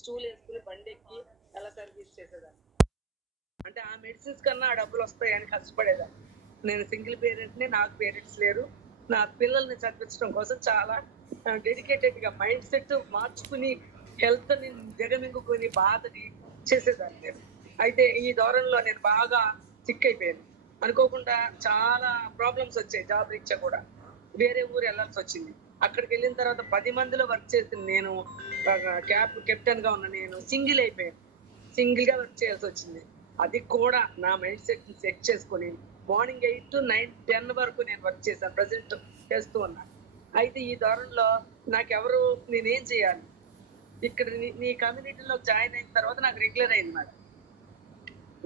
Stool వేసుకుని బండి ఎక్కి ఎలా సర్వీస్ చేసేదాన్ని. అంటే ఆ మెడిసిన్స్ కన్నా ఆ డబ్బులు వస్తాయని కష్టపడేదాన్ని. నేను సింగిల్ పేరెంట్ని, నాకు పేరెంట్స్ లేరు. నా పిల్లల్ని చదివించడం కోసం చాలా డెడికేటెడ్ గా మైండ్ సెట్ మార్చుకుని హెల్త్ ని దిగమింగుకుని బాధని చేసేదాన్ని నేను. అయితే ఈ దూరంలో నేను బాగా సిక్ అయిపోయాను. అనుకోకుండా చాలా ప్రాబ్లమ్స్ వచ్చాయి. జాబ్ రీత్యా కూడా వేరే ఊరు వెళ్ళాల్సి వచ్చింది. అక్కడికి వెళ్ళిన తర్వాత 10 మందిలో వర్క్ చేసిన నేను, క్యాబ్ కెప్టెన్ గా ఉన్న నేను సింగిల్ అయిపోయాను. సింగిల్ గా వర్క్ చేయాల్సి వచ్చింది. అది కూడా నా మైండ్ సెట్ ని సెట్ చేసుకుని మార్నింగ్ 8 to 9, 10 వరకు నేను వర్క్ చేశాను. ప్రజెంట్ చేస్తూ ఉన్నాను. అయితే ఈ దూరంలో నాకెవరు, నేనేం చేయాలి? ఇక్కడ నీ కమ్యూనిటీలో జాయిన్ అయిన తర్వాత నాకు రెగ్యులర్ అయింది మేడం.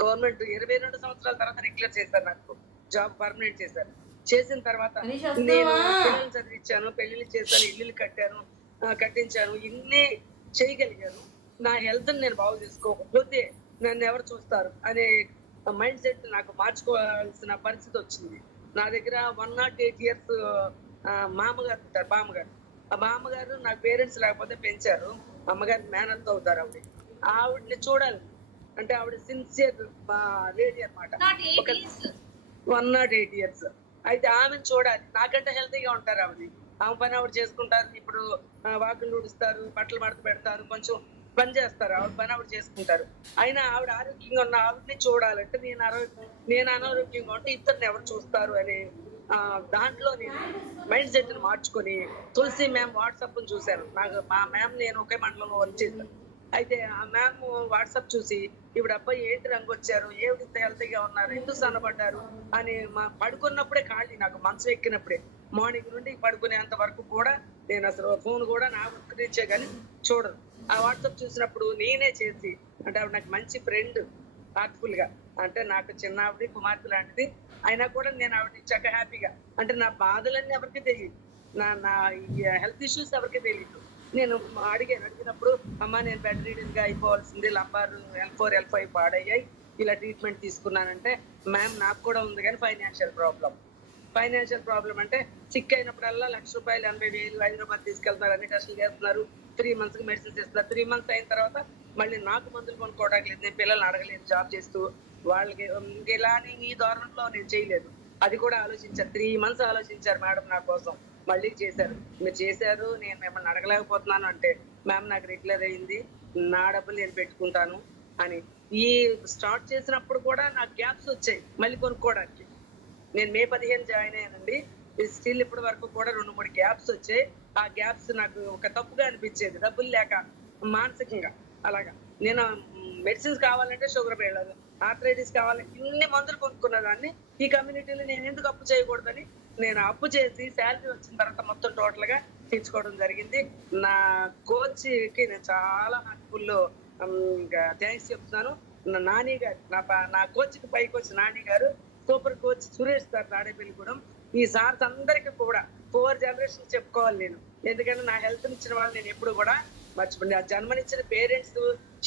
గవర్నమెంట్ 22 సంవత్సరాల తర్వాత రెగ్యులర్ చేశారు, నాకు జాబ్ పర్మనెంట్ చేశారు. చేసిన తర్వాత నేను పిల్లలు చదివించాను, పెళ్లిళ్ళు చేశాను, ఇల్లులు కట్టాను, కట్టించాను, ఇన్ని చేయగలిగాను. నా హెల్త్ నేను బాగు చేసుకోకపోతే నన్ను ఎవరు చూస్తారు అనే మైండ్ సెట్ నాకు మార్చుకోవాల్సిన పరిస్థితి వచ్చింది. నా దగ్గర 108 years మామగారు ఉంటారు, బామ్మగారు. ఆ బామ్మగారు నాకు పేరెంట్స్ లేకపోతే పెంచారు. అమ్మగారి మేనర్తో అవుతారు. ఆవిడని చూడాలి అంటే ఆవిడ సిన్సియర్ లేడీ అనమాట. 108 years. అయితే ఆమెను చూడాలి. నాకంటే హెల్తీగా ఉంటారు ఆవిడ. ఆమె పని ఆవిడ చేసుకుంటారు. ఇప్పుడు వాకులు ఊడుస్తారు, బట్టలు మడత పెడతారు, కొంచెం పని చేస్తారు. ఆవిడ పని ఆవిడ చేసుకుంటారు. అయినా ఆవిడ ఆరోగ్యంగా ఉన్న ఆవిడని చూడాలంటే నేను అనారోగ్యంగా ఉంటే ఇద్దరిని ఎవరు చూస్తారు అనే దాంట్లో నేను మైండ్ సెట్ ని మార్చుకొని తులసి మ్యామ్ వాట్సాప్ చూశాను. నాకు మా మ్యామ్ నేను ఒకే మండలంలో వర్క్ చేశాను. అయితే ఆ మ్యామ్ వాట్సాప్ చూసి ఇప్పుడు అబ్బాయి ఏంటి రంగు వచ్చారు, ఏమిటి హెల్తీగా ఉన్నారు, ఎందుకు సన్నపడ్డారు అని పడుకున్నప్పుడే ఖాళీ, నాకు మనసు ఎక్కినప్పుడే మార్నింగ్ నుండి పడుకునేంత వరకు కూడా నేను అసలు ఫోన్ కూడా నా గురించే కానీ చూడను. ఆ వాట్సాప్ చూసినప్పుడు నేనే చేసి, అంటే ఆవిడ నాకు మంచి ఫ్రెండ్, హార్ట్ఫుల్ గా, అంటే నాకు చిన్న ఆవిడ కుమార్తె లాంటిది. అయినా కూడా నేను ఆవిడ చక్క హ్యాపీగా, అంటే నా బాధలన్నీ ఎవరికి తెలియదు, నా హెల్త్ ఇష్యూస్ ఎవరికి తెలియదు. నేను అడిగినప్పుడు అమ్మ నేను బెడ్ రీడింగ్ గా అయిపోవాల్సింది, లంబార్ L4 L5 పాడయ్యాయి, ఇలా ట్రీట్మెంట్ తీసుకున్నానంటే మ్యామ్ నాకు కూడా ఉంది కానీ ఫైనాన్షియల్ ప్రాబ్లం అంటే సిక్ అయినప్పుడల్లా ₹1,00,000 80,000 హైదరాబాద్ తీసుకెళ్తున్నారు, అన్ని టెస్టులు చేస్తున్నారు, 3 months కి మెడిసిన్స్ ఇస్తున్నారు. 3 months అయిన తర్వాత మళ్ళీ నాకు మందులు కొనుక్కోవడానికి లేదు, నేను పిల్లల్ని అడగలేదు, జాబ్ చేస్తూ వాళ్ళకి ఇలా ఈ ధోరణిలో నేను చేయలేదు. అది కూడా ఆలోచించారు. 3 months ఆలోచించారు మేడం నా కోసం. మళ్ళీ చేశారు. మీరు చేశారు, నేను మిమ్మల్ని అడగలేకపోతున్నాను అంటే మ్యామ్ నాకు రెగ్యులర్ అయింది, నా డబ్బులు నేను పెట్టుకుంటాను అని. ఈ స్టార్ట్ చేసినప్పుడు కూడా నాకు గ్యాప్స్ వచ్చాయి మళ్ళీ కొనుక్కోవడానికి. నేను May 15 జాయిన్ అయ్యానండి. స్టిల్ ఇప్పటి వరకు కూడా 2-3 గ్యాప్స్ వచ్చాయి. ఆ గ్యాప్స్ నాకు ఒక తప్పుగా అనిపించేది, డబ్బులు లేక మానసికంగా. అలాగా నేను మెడిసిన్స్ కావాలంటే షుగర్ పేషెంట్, ఆర్థరైటిస్ కావాలంటే ఇన్ని మందులు కొనుక్కున్నదాన్ని. ఈ కమ్యూనిటీలో నేను ఎందుకు అప్పు చేయకూడదని నేను అప్పు చేసి శాలరీ వచ్చిన తర్వాత మొత్తం టోటల్ గా తీర్చుకోవడం జరిగింది. నా కోచ్ కి నేను చాలా హార్ట్ఫుల్ థ్యాంక్స్ చెప్తున్నాను. నాని గారు, నా కోచ్ కి పైకి వచ్చి నాని గారు, super coach Suresh sir Tadepalligudem. ఈ సార్స్ అందరికి కూడా 4 generations చెప్పుకోవాలి నేను. ఎందుకంటే నా హెల్త్ ఇచ్చిన వాళ్ళు నేను ఎప్పుడు కూడా మర్చిపోయింది. ఆ జన్మనిచ్చిన పేరెంట్స్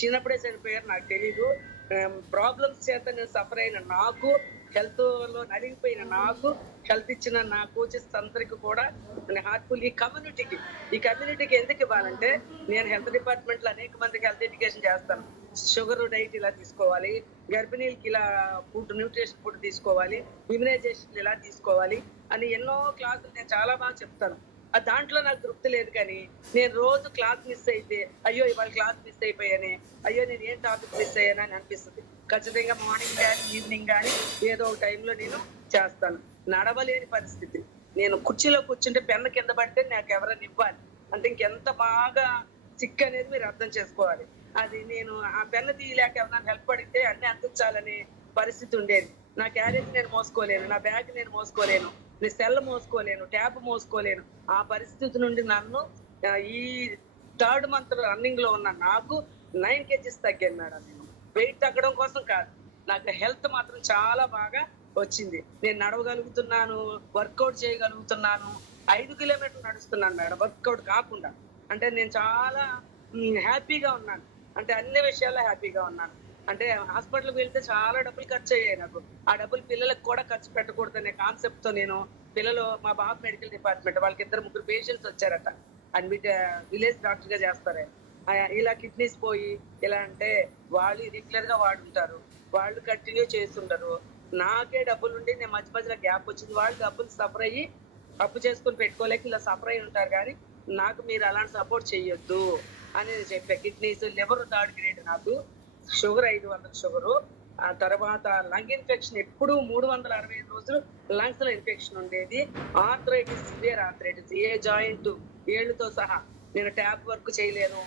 చిన్నప్పుడే చనిపోయారు, నాకు తెలీదు. ప్రాబ్లమ్స్ చేత నేను సఫర్ అయిన నాకు, హెల్త్ లో నలిగిపోయిన నాకు, హెల్త్ ఇచ్చిన నా కోచెస్ అందరికి కూడా నేను హార్ట్ఫుల్. ఈ కమ్యూనిటీకి ఎందుకు ఇవ్వాలంటే నేను హెల్త్ డిపార్ట్మెంట్ లో అనేక మందికి హెల్త్ ఎడ్యుకేషన్ చేస్తాను. షుగర్ డైట్ ఇలా తీసుకోవాలి, గర్భిణీలకి ఇలా ఫుడ్, న్యూట్రిషన్ ఫుడ్ తీసుకోవాలి, ఇమ్యునైజేషన్ ఇలా తీసుకోవాలి అని ఎన్నో క్లాసులు నేను చాలా బాగా చెప్తాను. దాంట్లో నాకు తృప్తి లేదు. కానీ నేను రోజు క్లాస్ మిస్ అయితే అయ్యో ఇవాళ క్లాస్ మిస్ అయిపోయాని, అయ్యో నేను ఏం టాపిక్ మిస్ అయ్యాను అని అనిపిస్తుంది. ఖచ్చితంగా మార్నింగ్ కానీ ఈవినింగ్ కానీ ఏదో ఒక టైంలో నేను చేస్తాను. నడవలేని పరిస్థితి, నేను కుర్చీలో కూర్చుంటే పెన్ను కింద పడితే నాకు ఎవరైనా ఇవ్వాలి అంటే ఇంకెంత బాగా సిక్ అనేది మీరు అర్థం చేసుకోవాలి. అది నేను ఆ పెన్ను తీయలేక ఎవరైనా హెల్ప్ అడిగితే అన్ని అందించాలనే పరిస్థితి ఉండేది. నా క్యారేజ్ నేను మోసుకోలేను, నా బ్యాగ్ నేను మోసుకోలేను, నేను సెల్ మోసుకోలేను, ట్యాబ్ మోసుకోలేను. ఆ పరిస్థితి నుండి నన్ను ఈ 3rd month రన్నింగ్ లో ఉన్న నాకు 9 kgs తగ్గాను మేడం. నేను వెయిట్ తగ్గడం కోసం కాదు, నాకు హెల్త్ మాత్రం చాలా బాగా వచ్చింది. నేను నడవగలుగుతున్నాను, వర్కౌట్ చేయగలుగుతున్నాను, 5 kilometers నడుస్తున్నాను మేడం, వర్కౌట్ కాకుండా. అంటే నేను చాలా హ్యాపీగా ఉన్నాను, అంటే అన్ని విషయాల్లో హ్యాపీగా ఉన్నాను. అంటే హాస్పిటల్కి వెళ్తే చాలా డబ్బులు ఖర్చు అయ్యాయి నాకు. ఆ డబ్బులు పిల్లలకు కూడా ఖర్చు పెట్టకూడదు అనే కాన్సెప్ట్ తో నేను పిల్లలు, మా బాబు మెడికల్ డిపార్ట్మెంట్, వాళ్ళకి 2-3 పేషెంట్స్ వచ్చారట, అడ్మిట్ విలేజ్ డాక్టర్ గా చేస్తారు. ఇలా కిడ్నీస్ పోయి ఇలా అంటే వాళ్ళు రెగ్యులర్ గా వాడుంటారు, వాళ్ళు కంటిన్యూ చేస్తుంటారు. నాకే డబ్బులు ఉండి నేను మధ్య మధ్యలో గ్యాప్ వచ్చింది, వాళ్ళు డబ్బులు సఫర్ అయ్యి అప్పు చేసుకుని పెట్టుకోలేక ఇలా సఫర్ అయి ఉంటారు. కానీ నాకు మీరు అలాంటి సపోర్ట్ చెయ్యొద్దు అనేది చెప్పా. కిడ్నీస్, లివర్ 3rd గ్రేడ్, నాకు షుగర్ 500 షుగరు, ఆ తర్వాత లంగ్ ఇన్ఫెక్షన్ ఎప్పుడు 365 రోజులు లంగ్స్ లో ఇన్ఫెక్షన్ ఉండేది. ఆర్థరైటిస్, సివియర్ ఆర్థరైటిస్, ఏ జాయింట్ ఏళ్ళతో సహా నేను ట్యాప్ వర్క్ చేయలేను,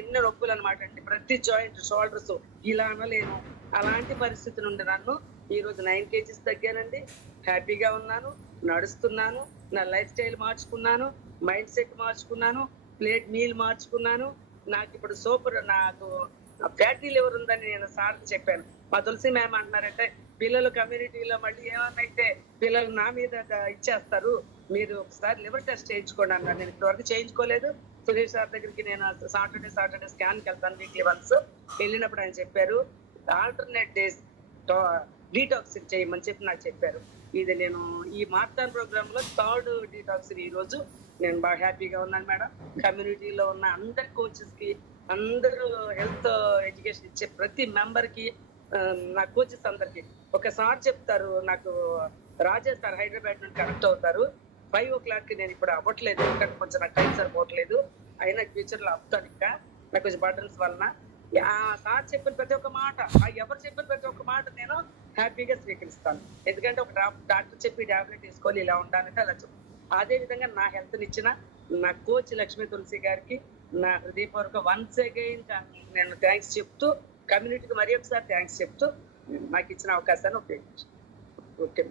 ఎన్నో నొప్పులు అనమాట అండి. ప్రతి జాయింట్, షోల్డర్స్ ఇలా అనలేను. అలాంటి పరిస్థితి నుండి నన్ను ఈ రోజు 9 kgs తగ్గానండి. హ్యాపీగా ఉన్నాను, నడుస్తున్నాను, నా లైఫ్ స్టైల్ మార్చుకున్నాను, మైండ్ సెట్ మార్చుకున్నాను, ప్లేట్ మీల్ మార్చుకున్నాను. నాకు ఇప్పుడు సూపర్, నాకు ఫ్యాటీ లివర్ ఉందని నేను సార్కి చెప్పాను. మా తులసి మ్యామ్ అంటున్నారంటే, పిల్లలు కమ్యూనిటీలో మళ్ళీ ఏమన్నా అయితే పిల్లలు నా మీద ఇచ్చేస్తారు, మీరు ఒకసారి లివర్ టెస్ట్ చేయించుకోండి అన్నారు. నేను ఇప్పటివరకు చేయించుకోలేదు. సురేష్ సార్ దగ్గరికి నేను సాటర్డే స్కాన్కి వెళ్తాను, వీక్లీ వన్స్. వెళ్ళినప్పుడు ఆయన చెప్పారు ఆల్టర్నేట్ డేస్ డీటాక్సిన్ చేయమని చెప్పి నాకు చెప్పారు. ఇది నేను ఈ మార్తాన్ ప్రోగ్రామ్ లో 3rd డీటాక్సిన్ ఈ రోజు. నేను బాగా హ్యాపీగా ఉన్నాను మేడం. కమ్యూనిటీలో ఉన్న అందరి కోచెస్ కి, అందరూ హెల్త్ ఎడ్యుకేషన్ ఇచ్చే ప్రతి మెంబర్ కి, నా కోచెస్ అందరికి ఒకసారి చెప్తారు. నాకు రాజేష్ సార్ హైదరాబాద్ నుండి కనెక్ట్ అవుతారు. 5 o'clock నేను ఇప్పుడు అవ్వట్లేదు, ఎందుకంటే కొంచెం నాకు టైం సరిపోవట్లేదు. అయినా ఫ్యూచర్ లో అప్పుతాను. ఇంకా నాకు కొంచెం బటన్స్ వలన ఆ సార్ చెప్పిన ప్రతి ఒక్క మాట, ఎవరు చెప్పిన ప్రతి ఒక్క మాట నేను హ్యాపీగా స్వీకరిస్తాను. ఎందుకంటే ఒక డాక్టర్ చెప్పి టాబ్లెట్ తీసుకోవాలి, ఇలా ఉండాలంటే అలా చెప్పు. అదే విధంగా నా హెల్త్ ఇచ్చిన నా కోచ్ లక్ష్మీ తులసి గారికి నా హృదయపూర్వక వన్స్ అగైన్ నేను థ్యాంక్స్ చెప్తూ, కమ్యూనిటీకి మరి ఒకసారి థ్యాంక్స్ చెప్తూ నాకు ఇచ్చిన అవకాశాన్ని ఉపయోగించాను. ఓకే.